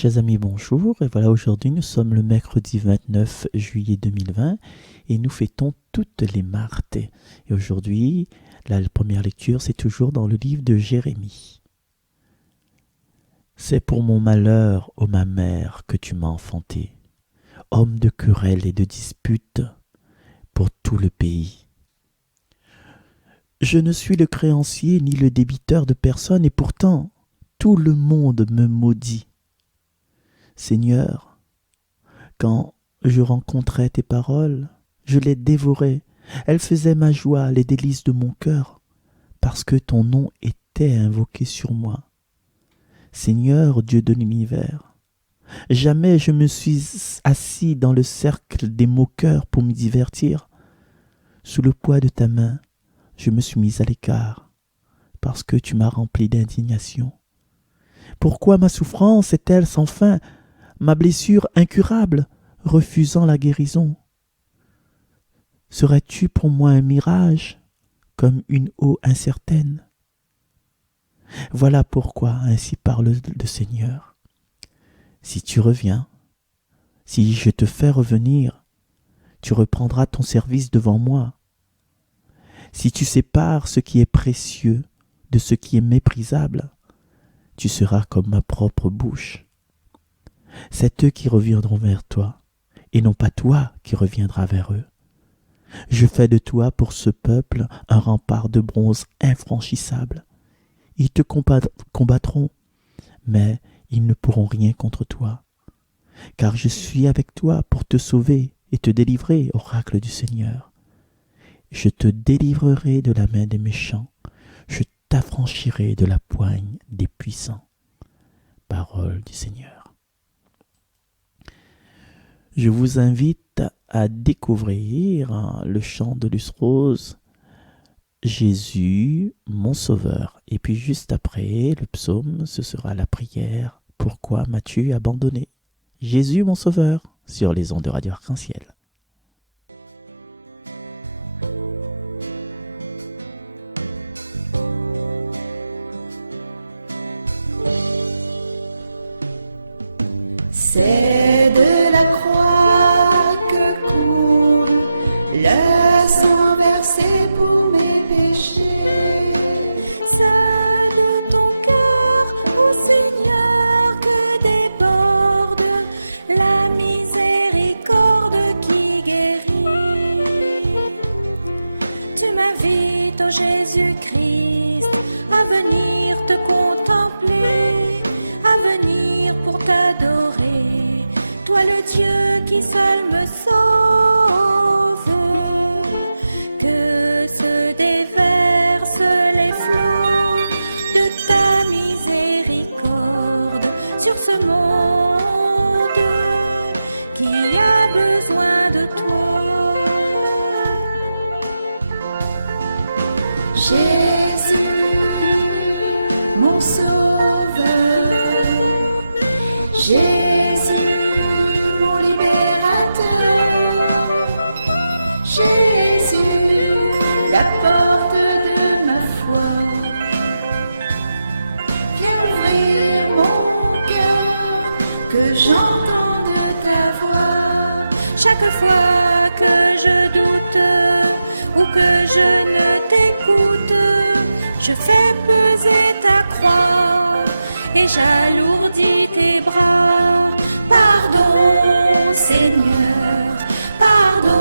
Chers amis, bonjour. Et voilà, aujourd'hui, nous sommes le mercredi 29 juillet 2020 et nous fêtons toutes les martes. Et aujourd'hui, la première lecture, c'est toujours dans le livre de Jérémie. C'est pour mon malheur, ô ma mère, que tu m'as enfanté, homme de querelles et de disputes pour tout le pays. Je ne suis le créancier ni le débiteur de personne et pourtant, tout le monde me maudit. Seigneur, quand je rencontrais tes paroles, je les dévorais. Elles faisaient ma joie, les délices de mon cœur, parce que ton nom était invoqué sur moi. Seigneur, Dieu de l'univers, jamais je me suis assis dans le cercle des moqueurs pour me divertir. Sous le poids de ta main, je me suis mis à l'écart, parce que tu m'as rempli d'indignation. Pourquoi ma souffrance est-elle sans fin, ma blessure incurable, refusant la guérison? Serais-tu pour moi un mirage, comme une eau incertaine? Voilà pourquoi ainsi parle le Seigneur. Si tu reviens, si je te fais revenir, tu reprendras ton service devant moi. Si tu sépares ce qui est précieux de ce qui est méprisable, tu seras comme ma propre bouche. C'est eux qui reviendront vers toi, et non pas toi qui reviendras vers eux. Je fais de toi pour ce peuple un rempart de bronze infranchissable. Ils te combattront, mais ils ne pourront rien contre toi. Car je suis avec toi pour te sauver et te délivrer, oracle du Seigneur. Je te délivrerai de la main des méchants, je t'affranchirai de la poigne des puissants. Parole du Seigneur. Je vous invite à découvrir le chant de Luce Rose, Jésus, mon sauveur. Et puis juste après, le psaume, ce sera la prière. Pourquoi m'as-tu abandonné? Jésus, mon sauveur, sur les ondes de Radio Arc-en-Ciel. C'est de la croix que coule le sang versé pour mes péchés. C'est de ton cœur, ô Seigneur, que déborde la miséricorde qui guérit. Tu m'invites, ô Jésus-Christ, à venir te contempler, à venir pour t'adorer. Toi le Dieu qui seul me sauve, que se déversent les flots de ta miséricorde sur ce monde qui a besoin de toi. Jésus, mon sauveur, Jésus, mon libérateur, Jésus, la porte de ma foi. Viens ouvrir mon cœur, que j'entende ta voix. Chaque fois que je doute ou que je ne t'écoute, je fais peser ta croix et j'alourdis tes bras. Pardon, Seigneur, pardon,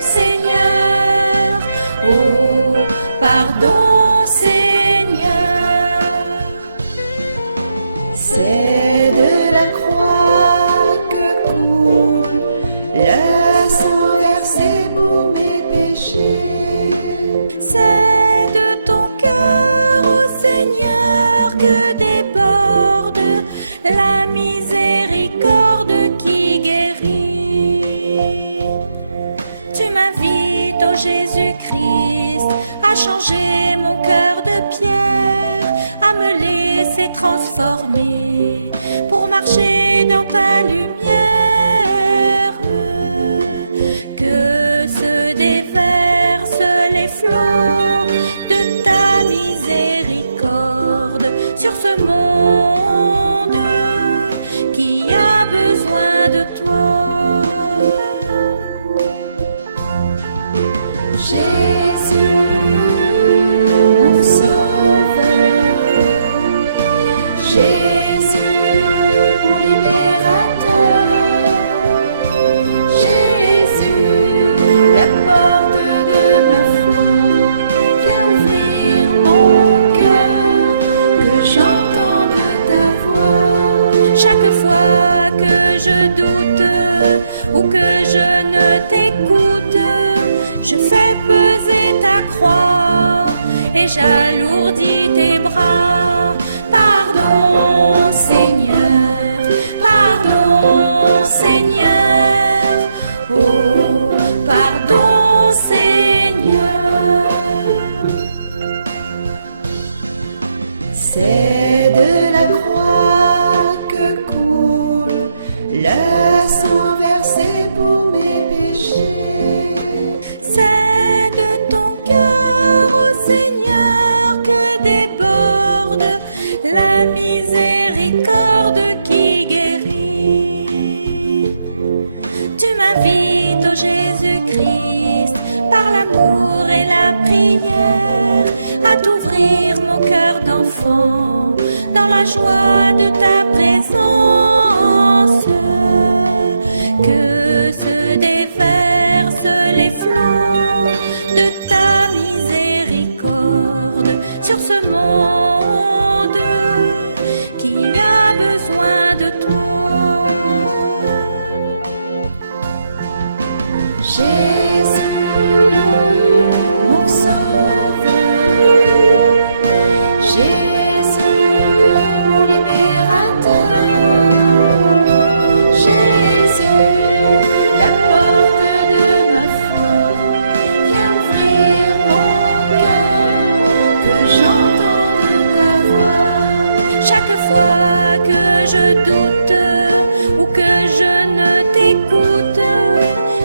Seigneur, oh, pardon, Seigneur. C'est de la croix que coule le sang versé pour mes péchés. C'est de ton cœur, ô Seigneur, que déborde la miséricorde qui guérit. Tu m'invites, ô Jésus-Christ, à changer mon cœur de pierre, à me laisser transformer pour marcher dans ta lumière. Que se déversent les flots de ta miséricorde sur ce monde de toi. Jésus, mon sauveur, Jésus, mon libérateur, Jésus, la porte de ma foi, viens ouvrir mon cœur, que j'entende ta voix. Chaque fois que je doute ou que je ne t'écoute, je fais peser ta croix et j'alourdis tes bras. Pardon, Seigneur, pardon, Seigneur, oh, pardon, Seigneur. C'est de la croix que coule le sang versé pour mes péchés. C'est de ton cœur, ô Seigneur, que déborde la miséricorde qui guérit. Tu m'invites, ô Jésus-Christ, par l'amour et la prière, à t'ouvrir mon cœur d'enfant dans la joie de ta présence. Que se déversent les flots de ta miséricorde sur ce monde qui a besoin de toi. Jésus, mon sauveur, Jésus, mon libérateur, Jésus, la porte de ma foi, viens ouvrir mon cœur, que j'entende ta voix. Chaque fois que je doute ou que je ne t'écoute,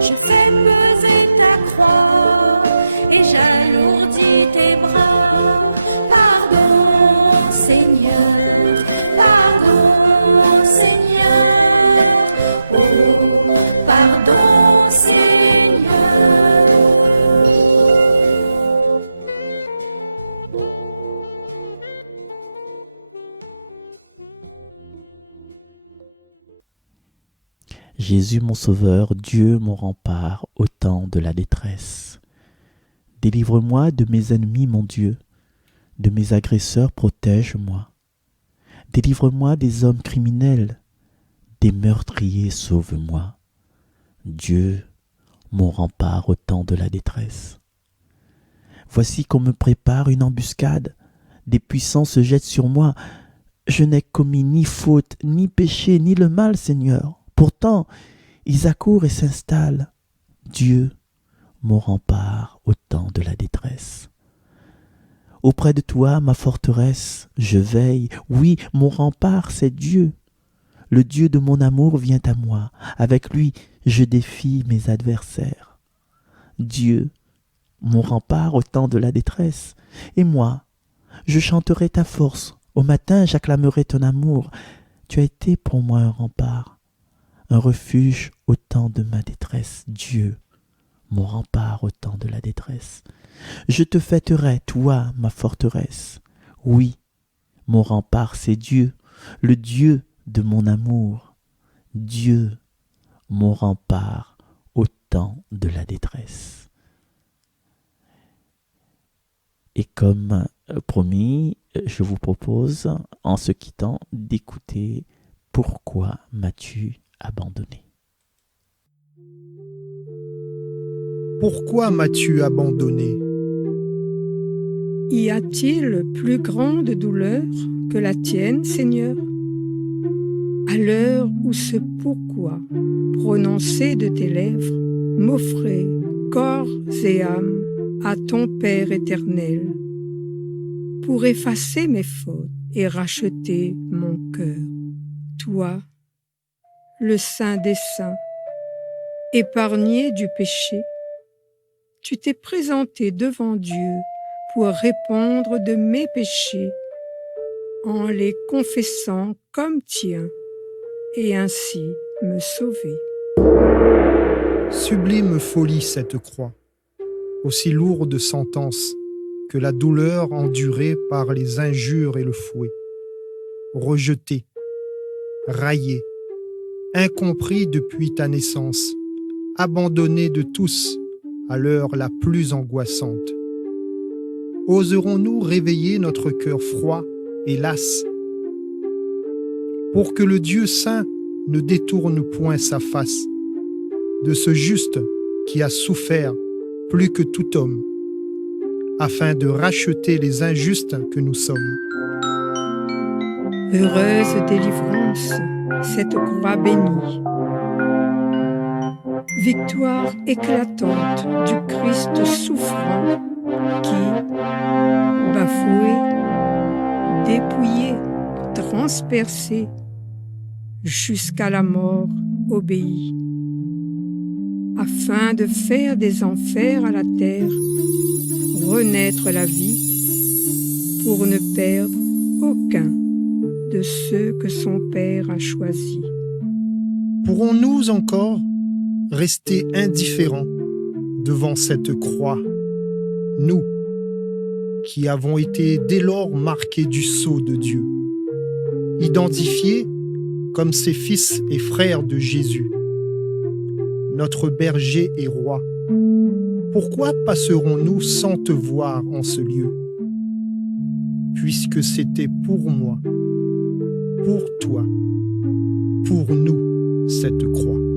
je fais peser ta croix et j'alourdis tes bras. Pardon, Seigneur, pardon, Seigneur, oh, pardon, Seigneur. Jésus mon sauveur, Dieu mon rempart au temps de la détresse. Délivre-moi de mes ennemis, mon Dieu, de mes agresseurs, protège-moi. Délivre-moi des hommes criminels, des meurtriers, sauve-moi. Dieu, mon rempart au temps de la détresse. Voici qu'on me prépare une embuscade, des puissants se jettent sur moi. Je n'ai commis ni faute, ni péché, ni le mal, Seigneur. Pourtant, ils accourent et s'installent. Dieu, mon rempart au temps de la détresse. Auprès de toi, ma forteresse, je veille. Oui, mon rempart, c'est Dieu. Le Dieu de mon amour vient à moi. Avec lui, je défie mes adversaires. Dieu, mon rempart au temps de la détresse. Et moi, je chanterai ta force. Au matin, j'acclamerai ton amour. Tu as été pour moi un rempart, un refuge au temps de ma détresse. Dieu, mon rempart au temps de la détresse. Je te fêterai, toi, ma forteresse. Oui, mon rempart, c'est Dieu, le Dieu de mon amour. Dieu, mon rempart au temps de la détresse. Et comme promis, je vous propose, en se quittant, d'écouter « Pourquoi m'as-tu abandonné ?» Pourquoi m'as-tu abandonné? Y a-t-il plus grande douleur que la tienne, Seigneur? À l'heure où ce pourquoi, prononcé de tes lèvres, m'offrait corps et âme à ton Père éternel, pour effacer mes fautes et racheter mon cœur. Toi, le Saint des Saints, épargné du péché, tu t'es présenté devant Dieu pour répondre de mes péchés en les confessant comme tiens et ainsi me sauver. Sublime folie cette croix, aussi lourde sentence que la douleur endurée par les injures et le fouet. Rejeté, raillé, incompris depuis ta naissance, abandonné de tous à l'heure la plus angoissante. Oserons-nous réveiller notre cœur froid et las, pour que le Dieu saint ne détourne point sa face de ce juste qui a souffert plus que tout homme, afin de racheter les injustes que nous sommes. Heureuse délivrance, cette croix bénie. Victoire éclatante du Christ souffrant qui, bafoué, dépouillé, transpercé, jusqu'à la mort obéit, afin de faire des enfers à la terre, renaître la vie, pour ne perdre aucun de ceux que son Père a choisis. Pourrons-nous encore rester indifférents devant cette croix, nous qui avons été dès lors marqués du sceau de Dieu, identifiés comme ses fils et frères de Jésus, notre berger et roi? Pourquoi passerons-nous sans te voir en ce lieu, puisque c'était pour moi, pour toi, pour nous cette croix?